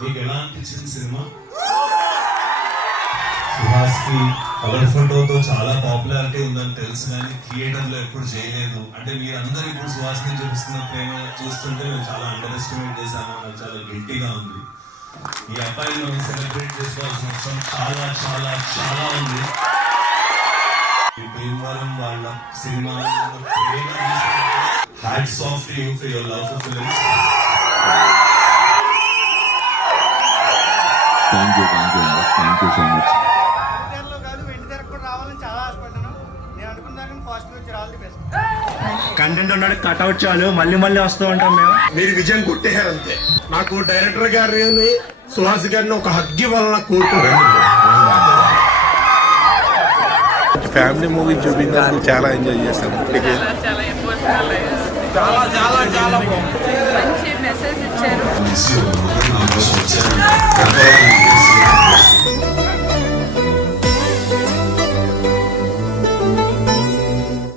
మీకు ఎలా అనిపించింది సినిమా? సుహాస్ కి కలర్ ఫోటోతో చాలా పాపులారిటీ ఉందని తెలుసు, కానీ థియేటర్ లో ఎప్పుడు చేయలేదు. అంటే మీరందరూ ఇప్పుడు సుహాస్ ని చూపిస్తున్న ప్రేమ చూస్తుంటే మేము చాలా అండర్ ఎస్టిమేట్ చేశాము, నాకు చాలా గిల్టీగా ఉంది. ఈ అబ్బాయిని మనం సెలబ్రేట్ చేసుకోవాల్సిన అవసరం చాలా చాలా చాలా ఉంది. ఈ భీమవరం వాళ్ళ cinema hats off to you for your love for films. Thank you so much. Content ఉన్నాడు, కట్అవుట్ చాలు, మళ్ళీ మళ్ళీ వస్తూ ఉంటాం మేము. మీరు విజయం కొట్టేశారు అంతే. నాకు డైరెక్టర్ గారిని సుహాస్ గారిని ఒక హగ్ ఇవ్వాలని కోరుకుంటున్నాను. ఫ్యామిలీ మూవీ చూపించాలని చాలా ఎంజాయ్ చేశాను. చాలా ఎమోషనల్, చాలా చాలా చాలా మంచి మెసేజ్ ఇచ్చారు.